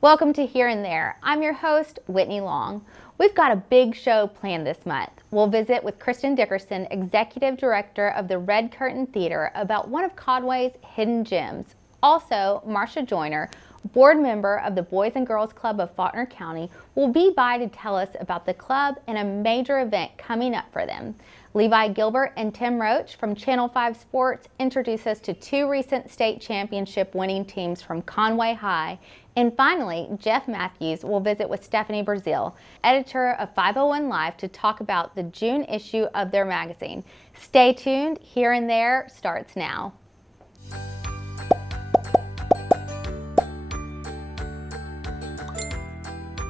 Welcome to Here and There. I'm your host, Whitney Long. We've got a big show planned this month. We'll visit with Kristen Dickerson, Executive Director of the Red Curtain Theater, about one of Conway's hidden gems. Also, Marcia Joyner, board member of the Boys and Girls Club of Faulkner County, will be by to tell us about the club and a major event coming up for them. Levi Gilbert and Tim Roach from Channel 5 Sports introduce us to two recent state championship winning teams from Conway High. And finally, Jeff Matthews will visit with Stephanie Brazil, editor of 501 Live, to talk about the June issue of their magazine. Stay tuned. Here and There starts now.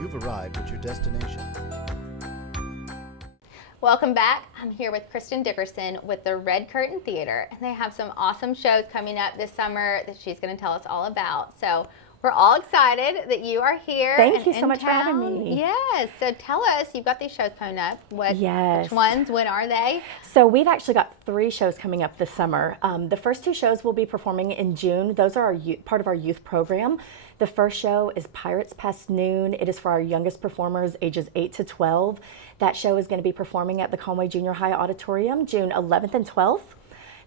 You've arrived at your destination. Welcome back. I'm here with Kristen Dickerson with the Red Curtain Theater, and they have some awesome shows coming up this summer that she's going to tell us all about. So we're all excited that you are here. Thank you so much for having me. Yes. So tell us, you've got these shows coming up. Yes. Which ones? When are they? So we've actually got 3 shows coming up this summer. The first 2 shows will be performing in June. Those are part of our youth program. The first show is Pirates Past Noon. It is for our youngest performers, ages 8 to 12. That show is going to be performing at the Conway Junior High Auditorium, June 11th and 12th.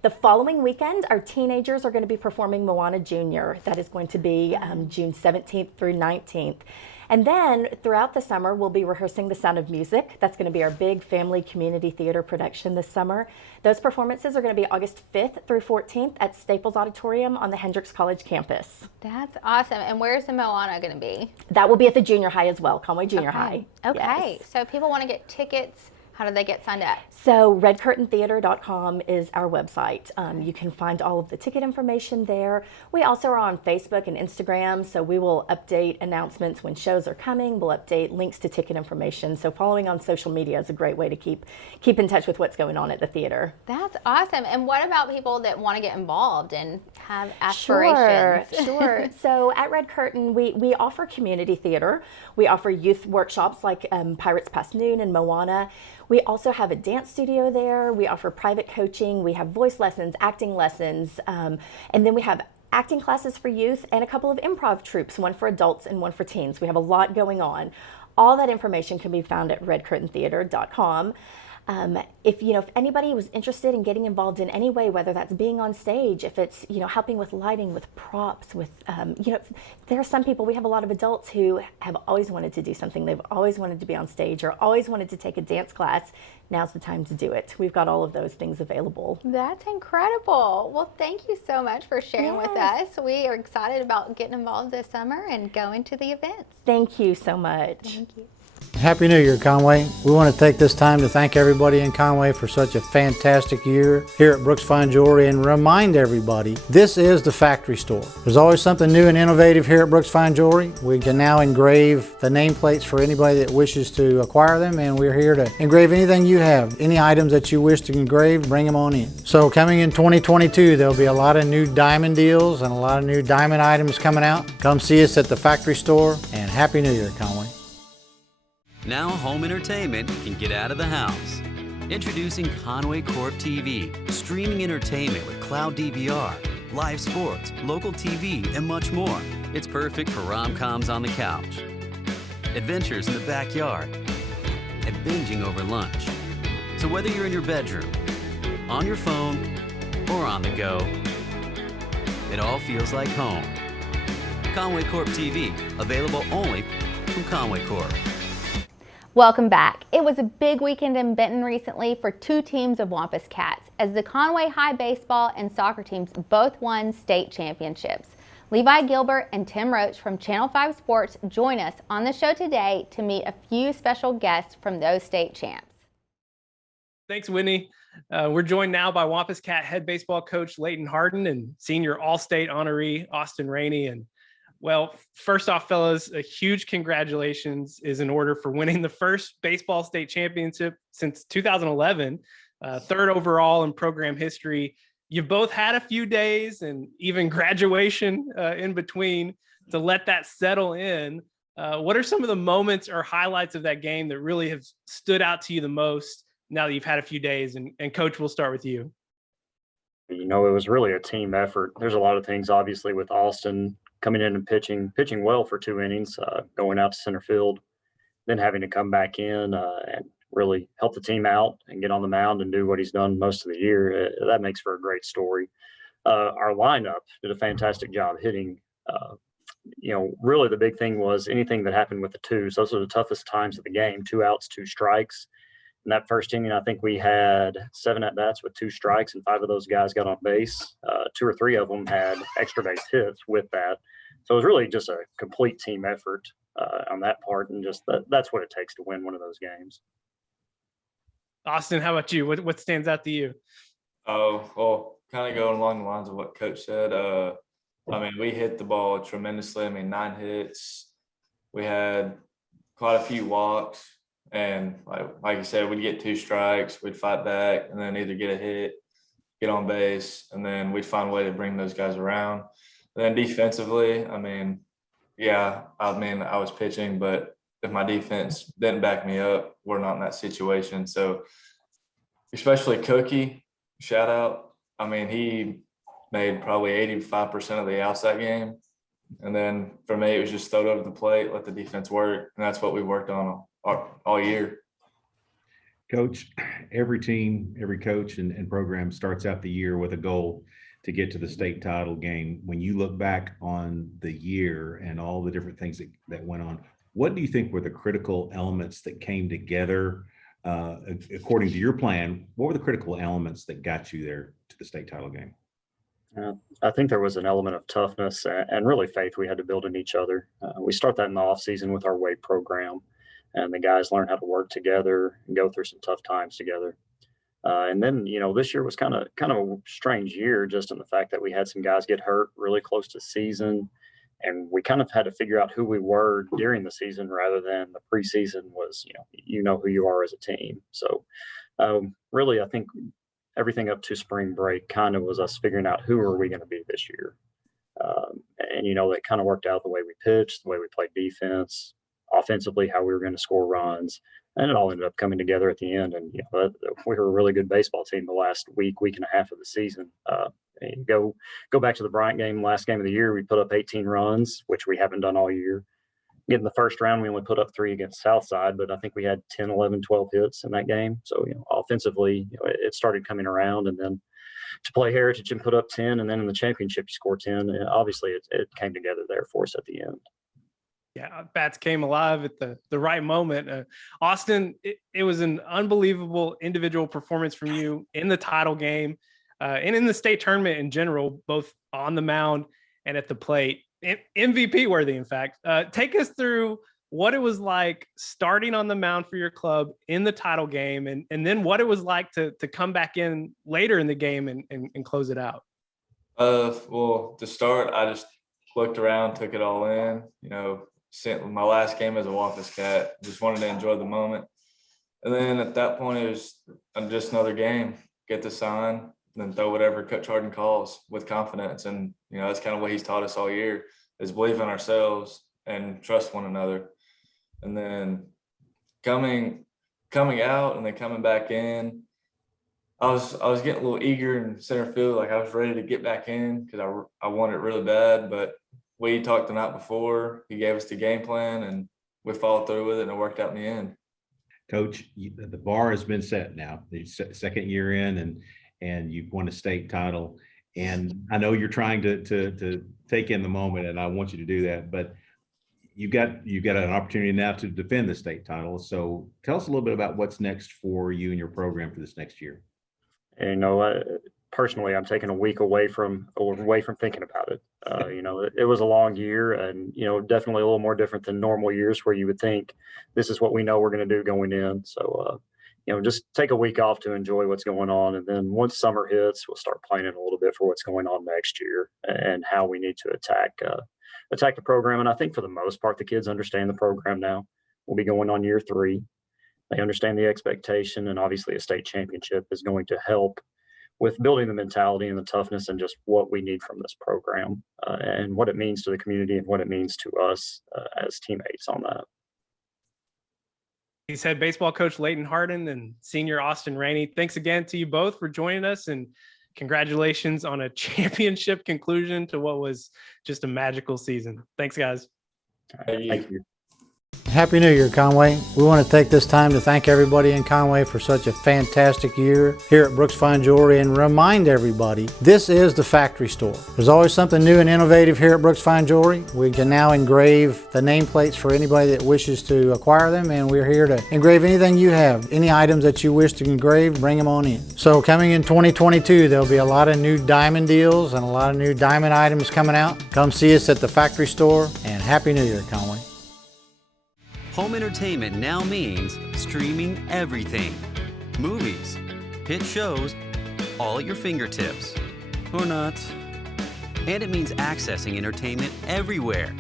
The following weekend, our teenagers are going to be performing Moana Junior. That is going to be June 17th through 19th. And then throughout the summer, we'll be rehearsing The Sound of Music. That's going to be our big family community theater production this summer. Those performances are going to be August 5th through 14th at Staples Auditorium on the Hendrix College campus. That's awesome. And where's the Moana going to be? That will be at the junior high as well, Conway Junior High. Okay. Yes. So if people want to get tickets, how do they get signed up? So redcurtaintheater.com is our website. You can find all of the ticket information there. We also are on Facebook and Instagram, so we will update announcements when shows are coming. We'll update links to ticket information. So following on social media is a great way to keep in touch with what's going on at the theater. That's awesome. And what about people that want to get involved and have aspirations? Sure. So at Red Curtain, we offer community theater. We offer youth workshops like Pirates Past Noon and Moana. We also have a dance studio there. We offer private coaching. We have voice lessons, acting lessons, and then we have acting classes for youth and a couple of improv troupes, one for adults and one for teens. We have a lot going on. All that information can be found at redcurtaintheater.com. If anybody was interested in getting involved in any way, whether that's being on stage, if it's, helping with lighting, with props, with, there are some people, we have a lot of adults who have always wanted to do something. They've always wanted to be on stage or always wanted to take a dance class. Now's the time to do it. We've got all of those things available. That's incredible. Well, thank you so much for sharing with us. We are excited about getting involved this summer and going to the events. Thank you so much. Thank you. Happy New Year, Conway. We want to take this time to thank everybody in Conway for such a fantastic year here at Brooks Fine Jewelry and remind everybody this is the factory store. There's always something new and innovative here at Brooks Fine Jewelry. We can now engrave the nameplates for anybody that wishes to acquire them, and we're here to engrave anything you have. Any items that you wish to engrave, bring them on in. So coming in 2022, there'll be a lot of new diamond deals and a lot of new diamond items coming out. Come see us at the factory store, and Happy New Year, Conway. Now home entertainment can get out of the house. Introducing Conway Corp TV, streaming entertainment with cloud DVR, live sports, local TV, and much more. It's perfect for rom-coms on the couch, adventures in the backyard, and binging over lunch. So whether you're in your bedroom, on your phone, or on the go, it all feels like home. Conway Corp TV, available only from Conway Corp. Welcome back. It was a big weekend in Benton recently for two teams of Wampus Cats, as the Conway High baseball and soccer teams both won state championships. Levi Gilbert and Tim Roach from Channel 5 Sports join us on the show today to meet a few special guests from those state champs. Thanks, Whitney. We're joined now by Wampus Cat head baseball coach Leighton Harden and senior All-State honoree Austin Rainey. And well, first off, fellas, a huge congratulations is in order for winning the first baseball state championship since 2011, third overall in program history. You've both had a few days and even graduation in between to let that settle in. What are some of the moments or highlights of that game that really have stood out to you the most now that you've had a few days? And Coach, we'll start with you. It was really a team effort. There's a lot of things, obviously, with Austin coming in and pitching well for 2 innings, going out to center field, then having to come back in and really help the team out and get on the mound and do what he's done most of the year. That makes for a great story. Our lineup did a fantastic job hitting. Really the big thing was anything that happened with the twos. Those are the toughest times of the game, 2 outs, 2 strikes. In that first inning, I think we had 7 at-bats with 2 strikes, and 5 of those guys got on base. 2 or 3 of them had extra base hits with that. So it was really just a complete team effort on that part, and just that's what it takes to win one of those games. Austin, how about you? What stands out to you? Oh, well, kind of going along the lines of what Coach said. We hit the ball tremendously. 9 hits. We had quite a few walks. And like you said, we'd get 2 strikes, we'd fight back, and then either get a hit, get on base, and then we'd find a way to bring those guys around. And then defensively, I was pitching, but if my defense didn't back me up, we're not in that situation. So especially Cookie, shout out. He made probably 85% of the outs that game. And then for me, it was just throw it over the plate, let the defense work. And that's what we worked on all year. Coach, every team, every coach and program starts out the year with a goal to get to the state title game. When you look back on the year and all the different things that went on, what do you think were the critical elements that came together according to your plan? What were the critical elements that got you there to the state title game? I think there was an element of toughness and really faith we had to build in each other. We start that in the off season with our weight program, and the guys learn how to work together and go through some tough times together. And then, this year was kind of a strange year, just in the fact that we had some guys get hurt really close to season, and we kind of had to figure out who we were during the season rather than the preseason was, who you are as a team. So really, I think everything up to spring break kind of was us figuring out who are we going to be this year. That kind of worked out the way we pitched, the way we played defense, offensively, how we were going to score runs. And it all ended up coming together at the end. And, we were a really good baseball team the last week and a half of the season. And go back to the Bryant game, last game of the year, we put up 18 runs, which we haven't done all year. In the first round, we only put up 3 against Southside, but I think we had 10, 11, 12 hits in that game. So, offensively, it started coming around. And then to play Heritage and put up 10, and then in the championship, you score 10. And obviously, it came together there for us at the end. Yeah, bats came alive at the right moment. Austin, it was an unbelievable individual performance from you in the title game and in the state tournament in general, both on the mound and at the plate. MVP worthy, in fact. Take us through what it was like starting on the mound for your club in the title game, and then what it was like to come back in later in the game and close it out. Well, to start, I just looked around, took it all in. My last game as a Wampus Cat, just wanted to enjoy the moment. And then at that point, it was just another game. Get the sign, then throw whatever Coach Harden calls with confidence. And, that's kind of what he's taught us all year, is believe in ourselves and trust one another. And then coming out and then coming back in, I was getting a little eager in center field. Like, I was ready to get back in because I wanted it really bad. But we talked the night before. He gave us the game plan, and we followed through with it, and it worked out in the end. Coach, the bar has been set now. The second year in, and you've won a state title. And I know you're trying to take in the moment, and I want you to do that. But you've got an opportunity now to defend the state title. So tell us a little bit about what's next for you and your program for this next year. Personally, I'm taking a week away from thinking about it. It was a long year, and definitely a little more different than normal years where you would think this is what we know we're going to do going in. So, just take a week off to enjoy what's going on, and then once summer hits, we'll start planning a little bit for what's going on next year and how we need to attack the program. And I think for the most part, the kids understand the program now. We'll be going on year 3. They understand the expectation, and obviously a state championship is going to help with building the mentality and the toughness and just what we need from this program and what it means to the community and what it means to us as teammates on that. He's head baseball coach Leighton Harden and senior Austin Rainey. Thanks again to you both for joining us. And congratulations on a championship conclusion to what was just a magical season. Thanks, guys. Thank you. Happy New Year, Conway. We want to take this time to thank everybody in Conway for such a fantastic year here at Brooks Fine Jewelry and remind everybody this is the factory store. There's always something new and innovative here at Brooks Fine Jewelry. We can now engrave the nameplates for anybody that wishes to acquire them, and we're here to engrave anything you have. Any items that you wish to engrave, bring them on in. So coming in 2022, there'll be a lot of new diamond deals and a lot of new diamond items coming out. Come see us at the factory store, and Happy New Year, Conway. Home entertainment now means streaming everything. Movies, hit shows, all at your fingertips. Or not. And it means accessing entertainment everywhere.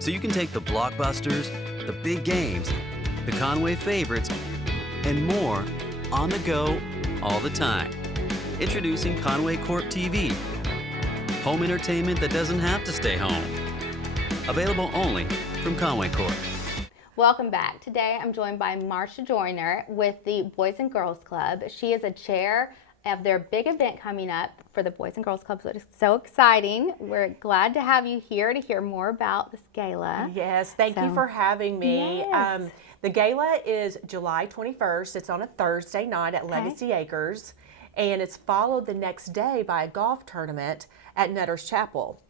So you can take the blockbusters, the big games, the Conway favorites, and more on the go all the time. Introducing Conway Corp TV. Home entertainment that doesn't have to stay home. Available only from Conway Corp. Welcome back. Today I'm joined by Marsha Joyner with the Boys and Girls Club. She is a chair of their big event coming up for the Boys and Girls Club. So it's so exciting. We're glad to have you here to hear more about this gala. Yes, thank you for having me. Yes. The gala is July 21st. It's on a Thursday night at Legacy Acres, and it's followed the next day by a golf tournament at Nutter's Chapel.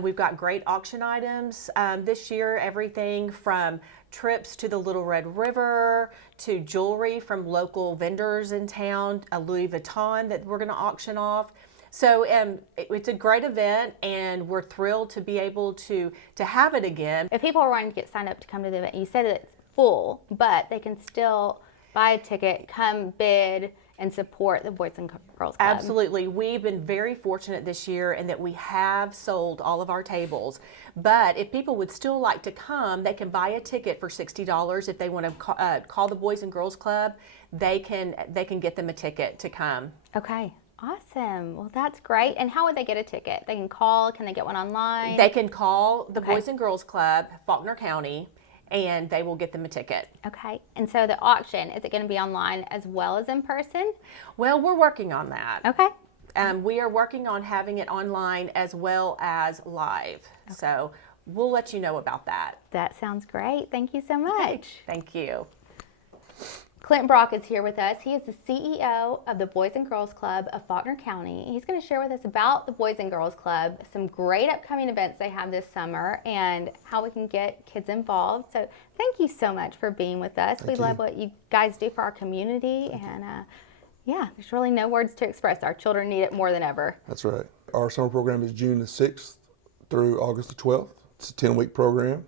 We've got great auction items this year, everything from trips to the Little Red River to jewelry from local vendors in town, a Louis Vuitton that we're going to auction off. So it's a great event, and we're thrilled to be able to have it again. If people are wanting to get signed up to come to the event, you said that it's full, but they can still buy a ticket, come bid, and support the Boys and Girls Club. Absolutely. We've been very fortunate this year in that we have sold all of our tables. But if people would still like to come, they can buy a ticket for $60. If they want to call the Boys and Girls Club, they can get them a ticket to come. Okay. Awesome. Well, that's great. And how would they get a ticket? They can call. Can they get one online? They can call the Boys and Girls Club, Faulkner County, and they will get them a ticket. Okay. And so the auction, is it going to be online as well as in person? Well, we're working on that. Okay. We are working on having it online as well as live. Okay. So we'll let you know about that. That sounds great. Thank you so much. Thank you. Clint Brock is here with us. He is the CEO of the Boys and Girls Club of Faulkner County. He's going to share with us about the Boys and Girls Club, some great upcoming events they have this summer, and how we can get kids involved. So thank you so much for being with us. We love what you guys do for our community, and yeah, there's really no words to express. Our children need it more than ever. That's right. Our summer program is June the 6th through August the 12th. It's a 10-week program.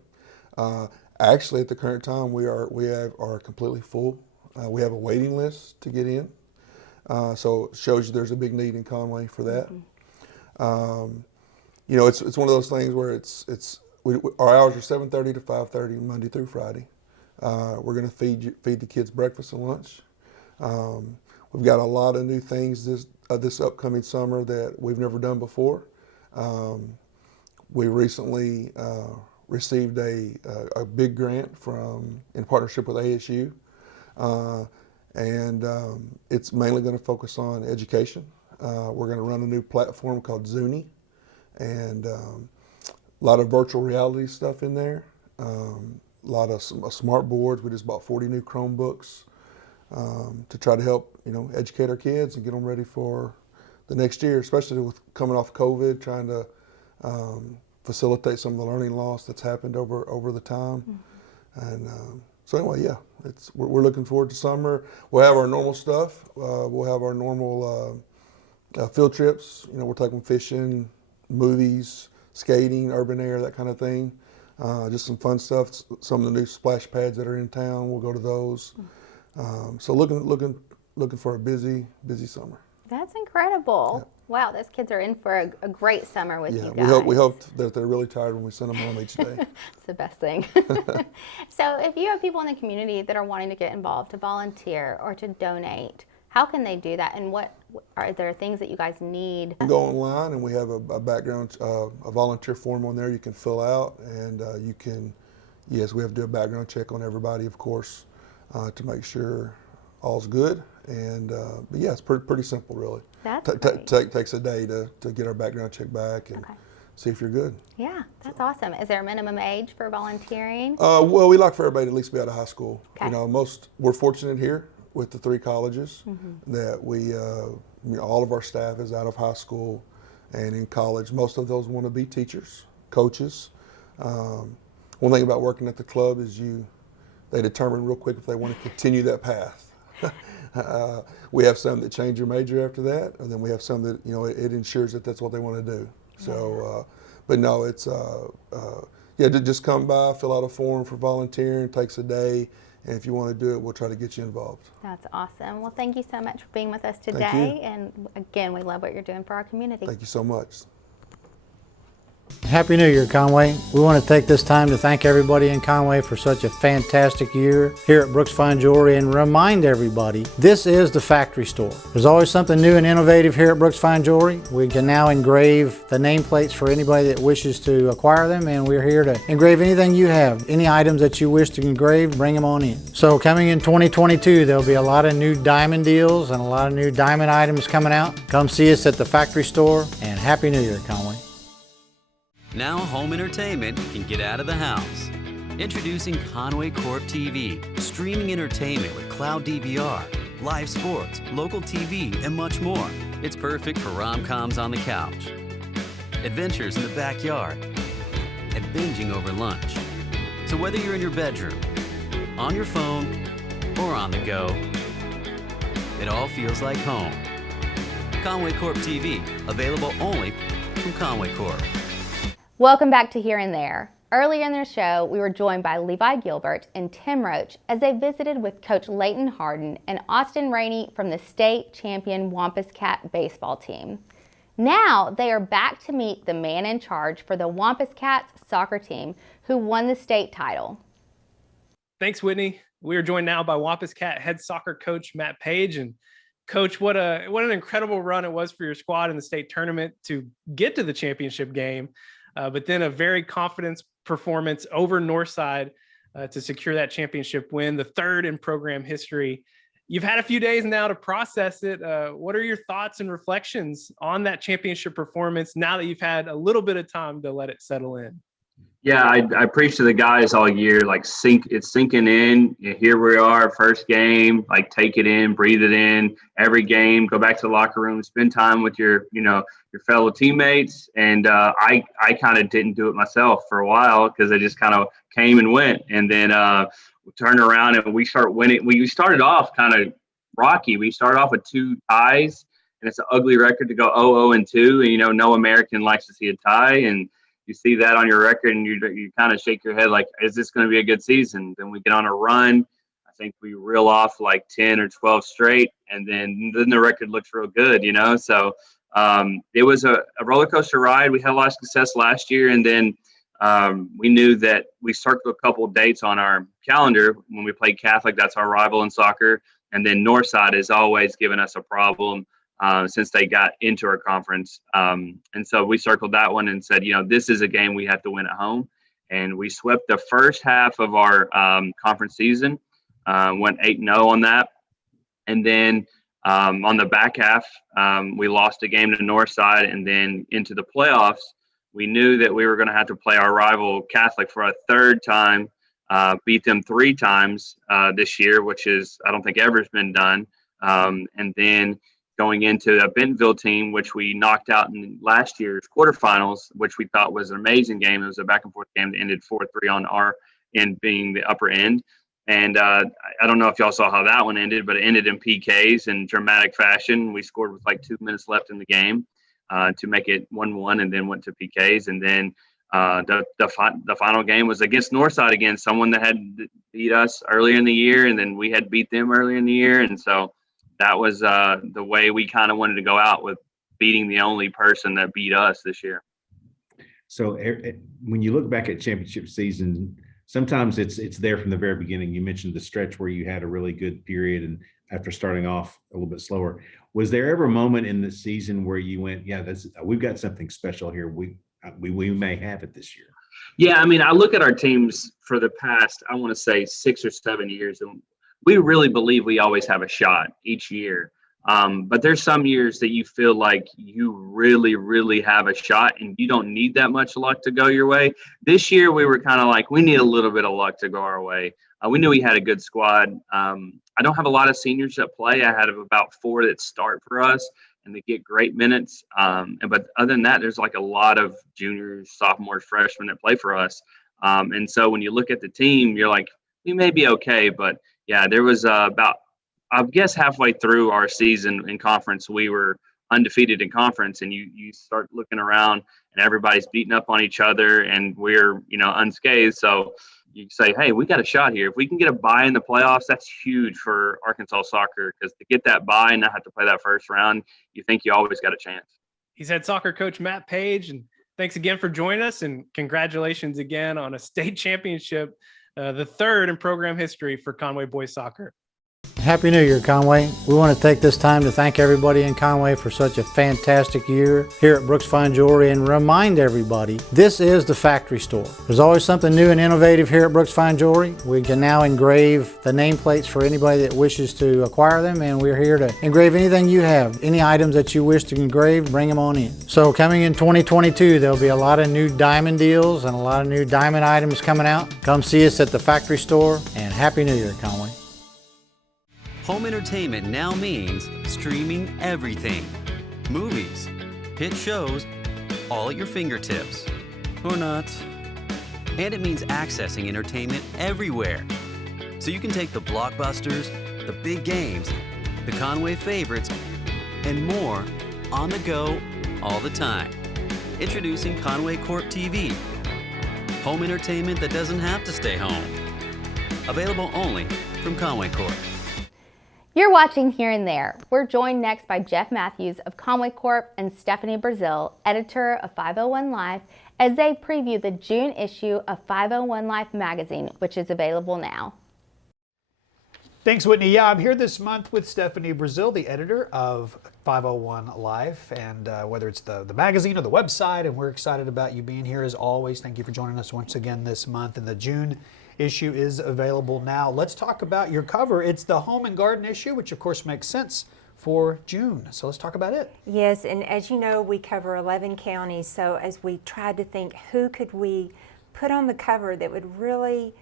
Actually, at the current time, we are completely full. We have a waiting list to get in, so it shows you there's a big need in Conway for that. Mm-hmm. You know, it's one of those things where our hours are 7:30 to 5:30 Monday through Friday. We're going to feed the kids breakfast and lunch. We've got a lot of new things this upcoming summer that we've never done before. We recently received a big grant in partnership with ASU. It's mainly going to focus on education. We're going to run a new platform called Zuni, and a lot of virtual reality stuff in there. A lot of smart boards. We just bought 40 new Chromebooks to try to help educate our kids and get them ready for the next year, especially with coming off COVID, trying to facilitate some of the learning loss that's happened over the time. Mm-hmm. And so anyway, yeah, we're looking forward to summer. We'll have our normal stuff. We'll have our normal field trips. We'll take them fishing, movies, skating, urban air, that kind of thing. Just some fun stuff. Some of the new splash pads that are in town, we'll go to those. So looking for a busy summer. That's incredible. Yeah. Wow, those kids are in for a great summer with you guys. We hope that they're really tired when we send them home each day. It's the best thing. So if you have people in the community that are wanting to get involved, to volunteer or to donate, how can they do that? And what are there things that you guys need? You can go online, and we have a background, a volunteer form on there you can fill out, and we have to do a background check on everybody, of course, to make sure all's good. And but yeah, it's pretty simple, really. That's great. Takes a day to get our background check back and see if you're good. Yeah, that's awesome. Is there a minimum age for volunteering? Well, we like for everybody to at least be out of high school. Okay. You know, we're fortunate here with the 3 colleges that we, all of our staff is out of high school and in college. Most of those want to be teachers, coaches. One thing about working at the club is they determine real quick if they want to continue that path. We have some that change your major after that, and then we have some that, it ensures that that's what they want to do. So, but no, it's, just come by, fill out a form for volunteering, takes a day, and if you want to do it, we'll try to get you involved. That's awesome. Well, thank you so much for being with us Thank today. you. And again, we love what you're doing for our community. Thank you so much. Happy New Year, Conway. We want to take this time to thank everybody in Conway for such a fantastic year here at Brooks Fine Jewelry and remind everybody this is the factory store. There's always something new and innovative here at Brooks Fine Jewelry. We can now engrave the nameplates for anybody that wishes to acquire them, and we're here to engrave anything you have. Any items that you wish to engrave, bring them on in. So coming in 2022, there'll be a lot of new diamond deals and a lot of new diamond items coming out. Come see us at the factory store, and Happy New Year, Conway. Now home entertainment can get out of the house. Introducing Conway Corp TV, streaming entertainment with cloud DVR, live sports, local TV, and much more. It's perfect for rom-coms on the couch, adventures in the backyard, and binging over lunch. So whether you're in your bedroom, on your phone, or on the go, it all feels like home. Conway Corp TV, available only from Conway Corp. Welcome back to Here and There. Earlier in the show, we were joined by Levi Gilbert and Tim Roach as they visited with Coach Leighton Harden and Austin Rainey from the state champion Wampus Cat baseball team. Now they are back to meet the man in charge for the Wampus Cats soccer team who won the state title. Thanks, Whitney. We are joined now by Wampus Cat head soccer coach Matt Page. And Coach, what an incredible run it was for your squad in the state tournament to get to the championship game. But then a very confident performance over Northside to secure that championship win, the 3rd in program history. You've had a few days now to process it. What are your thoughts and reflections on that championship performance now that you've had a little bit of time to let it settle in? Yeah, I preach to the guys all year, like it's sinking in. Here we are, first game, like take it in, breathe it in. Every game, go back to the locker room, spend time with your fellow teammates. And I kind of didn't do it myself for a while because I just kind of came and went. And then we turned around and we start winning. We started off kind of rocky. We started off with 2 ties, and it's an ugly record to go 0-2. And no American likes to see a tie, and you see that on your record and you kind of shake your head like, is this going to be a good season? Then we get on a run. I think we reel off like 10 or 12 straight, and then the record looks real good, So it was a roller coaster ride. We had a lot of success last year, and then we knew that we circled a couple of dates on our calendar when we played Catholic. That's our rival in soccer. And then Northside has always given us a problem since they got into our conference. And so we circled that one and said, this is a game we have to win at home. And we swept the first half of our conference season, went 8-0 on that. And then on the back half, we lost a game to Northside, and then into the playoffs, we knew that we were going to have to play our rival Catholic for a 3rd time, beat them 3 times this year, which is, I don't think ever has been done. And then going into a Bentonville team, which we knocked out in last year's quarterfinals, which we thought was an amazing game. It was a back and forth game that ended 4-3 on our end being the upper end. And I don't know if y'all saw how that one ended, but it ended in PKs in dramatic fashion. We scored with like 2 minutes left in the game to make it 1-1, and then went to PKs. And then the final game was against Northside again, someone that had beat us earlier in the year, and then we had beat them earlier in the year. And so that was the way we kind of wanted to go out, with beating the only person that beat us this year. So when you look back at championship season, sometimes it's there from the very beginning. You mentioned the stretch where you had a really good period, and after starting off a little bit slower, was there ever a moment in the season where you went, yeah, we've got something special here. We may have it this year? Yeah, I mean, I look at our teams for the past, I want to say 6 or 7 years, and we really believe we always have a shot each year. But there's some years that you feel like you really, really have a shot and you don't need that much luck to go your way. This year, we were kind of like, we need a little bit of luck to go our way. We knew we had a good squad. I don't have a lot of seniors that play. I had about 4 that start for us and they get great minutes. But other than that, there's like a lot of juniors, sophomores, freshmen that play for us. And so when you look at the team, you're like, we may be okay. But yeah, there was about, I guess, halfway through our season in conference, we were undefeated in conference, and you start looking around and everybody's beating up on each other and we're, unscathed. So you say, hey, we got a shot here. If we can get a bye in the playoffs, that's huge for Arkansas soccer, because to get that bye and not have to play that first round, you think you always got a chance. He's head soccer coach Matt Page, and thanks again for joining us, and congratulations again on a state championship, the 3rd in program history for Conway boys soccer. Happy New Year, Conway. We want to take this time to thank everybody in Conway for such a fantastic year here at Brooks Fine Jewelry, and remind everybody this is the factory store. There's always something new and innovative here at Brooks Fine Jewelry. We can now engrave the nameplates for anybody that wishes to acquire them, and we're here to engrave anything you have. Any items that you wish to engrave, bring them on in. So coming in 2022, there'll be a lot of new diamond deals and a lot of new diamond items coming out. Come see us at the factory store, and Happy New Year, Conway. Home entertainment now means streaming everything. Movies, hit shows, all at your fingertips. Or not. And it means accessing entertainment everywhere. So you can take the blockbusters, the big games, the Conway favorites, and more on the go all the time. Introducing Conway Corp TV. Home entertainment that doesn't have to stay home. Available only from Conway Corp. You're watching Here and There. We're joined next by Jeff Matthews of Conway Corp and Stephanie Brazil, editor of 501 Life, as they preview the June issue of 501 Life magazine, which is available now. Thanks, Whitney. Yeah, I'm here this month with Stephanie Brazil, the editor of 501 Life, and whether it's the magazine or the website, and we're excited about you being here as always. Thank you for joining us once again this month, and the June issue is available now. Let's talk about your cover. It's the Home and Garden issue, which of course makes sense for June. So let's talk about it. Yes, and as you know, we cover 11 counties. So as we tried to think, who could we put on the cover that would really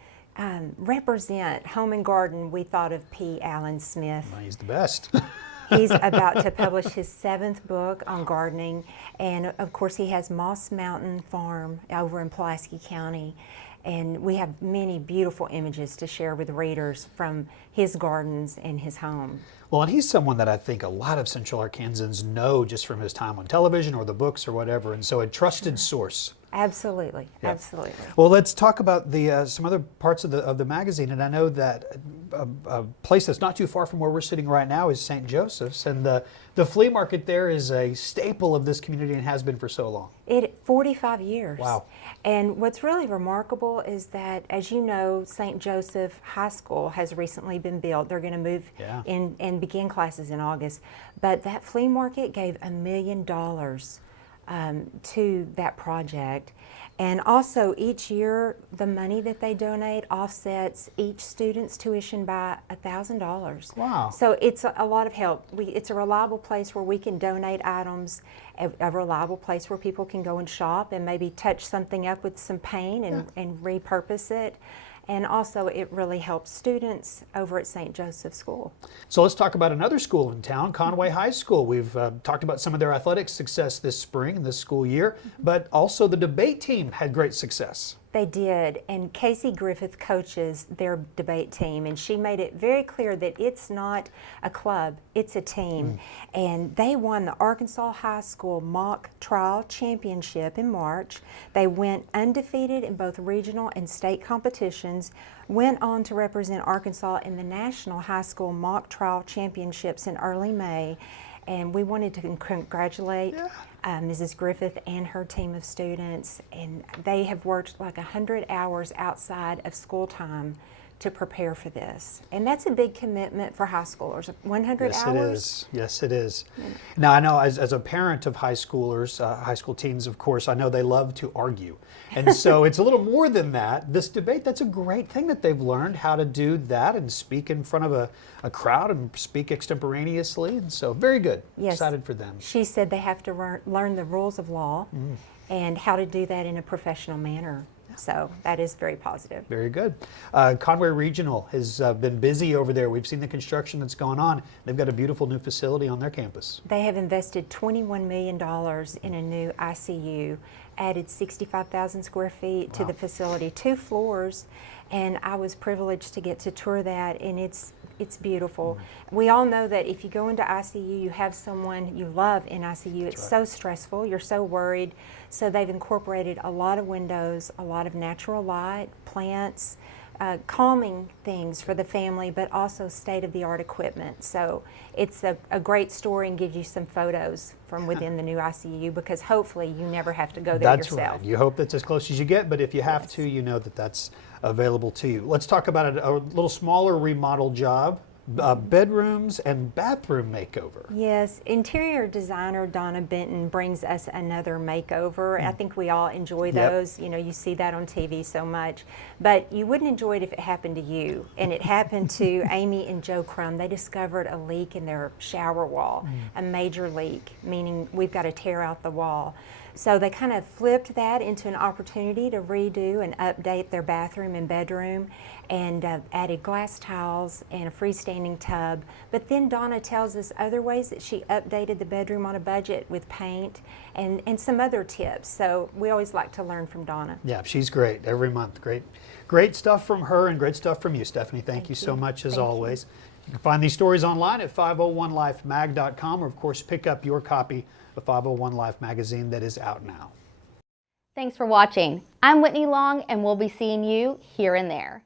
represent Home and Garden, we thought of P. Allen Smith. Well, he's the best. He's about to publish his 7th book on gardening. And of course, he has Moss Mountain Farm over in Pulaski County. And we have many beautiful images to share with readers from his gardens and his home. Well, and he's someone that I think a lot of Central Arkansans know just from his time on television or the books or whatever, and so a trusted source. Absolutely, yeah. Absolutely. Well, let's talk about the some other parts of the magazine, and I know that a place that's not too far from where we're sitting right now is St. Joseph's, and the flea market there is a staple of this community and has been for so long. 45 years. Wow. And what's really remarkable is that, as you know, St. Joseph High School has recently been built. They're going to move in and begin classes in August. But that flea market gave $1 million to that project. And also each year, the money that they donate offsets each student's tuition by $1,000. Wow. So it's a lot of help. It's a reliable place where we can donate items, a reliable place where people can go and shop and maybe touch something up with some paint and repurpose it. And also it really helps students over at St. Joseph School. So let's talk about another school in town, Conway High School. We've talked about some of their athletic success this spring and this school year, but also the debate team had great success. They did, and Casey Griffith coaches their debate team, and she made it very clear that it's not a club, it's a team. And they won the Arkansas High School Mock Trial Championship in March. They went undefeated in both regional and state competitions, went on to represent Arkansas in the National High School Mock Trial Championships in early May. And we wanted to congratulate Mrs. Griffith and her team of students, and they have worked like 100 hours outside of school time to prepare for this. And that's a big commitment for high schoolers. 100 Yes, hours? it is. Yes, it is. Now, I know as a parent of high schoolers, high school teens, of course, I know they love to argue. And so it's a little more than that. This debate, that's a great thing that they've learned how to do that and speak in front of a crowd and speak extemporaneously. And so very good. Yes. Excited for them. She said they have to learn the rules of law and how to do that in a professional manner. So that is very positive. Very good. Conway Regional has been busy over there. We've seen the construction that's gone on. They've got a beautiful new facility on their campus. They have invested $21 million in a new ICU, added 65,000 square feet to the facility, 2 floors, and I was privileged to get to tour that, and it's beautiful. We all know that if you go into ICU, you have someone you love in ICU. It's so stressful, you're so worried. So they've incorporated a lot of windows, a lot of natural light, plants, calming things for the family, but also state-of-the-art equipment. So it's a great story and gives you some photos from within the new ICU, because hopefully you never have to go there That's yourself. right. You hope that's as close as you get, but if you have to, you know that that's available to you. Let's talk about a little smaller remodel job. Bedrooms and bathroom makeover. Yes, interior designer Donna Benton brings us another makeover. I think we all enjoy those. You know, you see that on TV so much, but you wouldn't enjoy it if it happened to you. And it happened to Amy and Joe Crum. They discovered a leak in their shower wall, a major leak, meaning we've got to tear out the wall. So they kind of flipped that into an opportunity to redo and update their bathroom and bedroom, and added glass tiles and a freestanding tub. But then Donna tells us other ways that she updated the bedroom on a budget with paint and some other tips. So we always like to learn from Donna. Yeah, she's great every month. Great stuff from her and great stuff from you, Stephanie. Thank you so much as always. You can find these stories online at 501lifemag.com, or of course pick up your copy of 501 Life magazine that is out now. Thanks for watching. I'm Whitney Long, and we'll be seeing you here and there.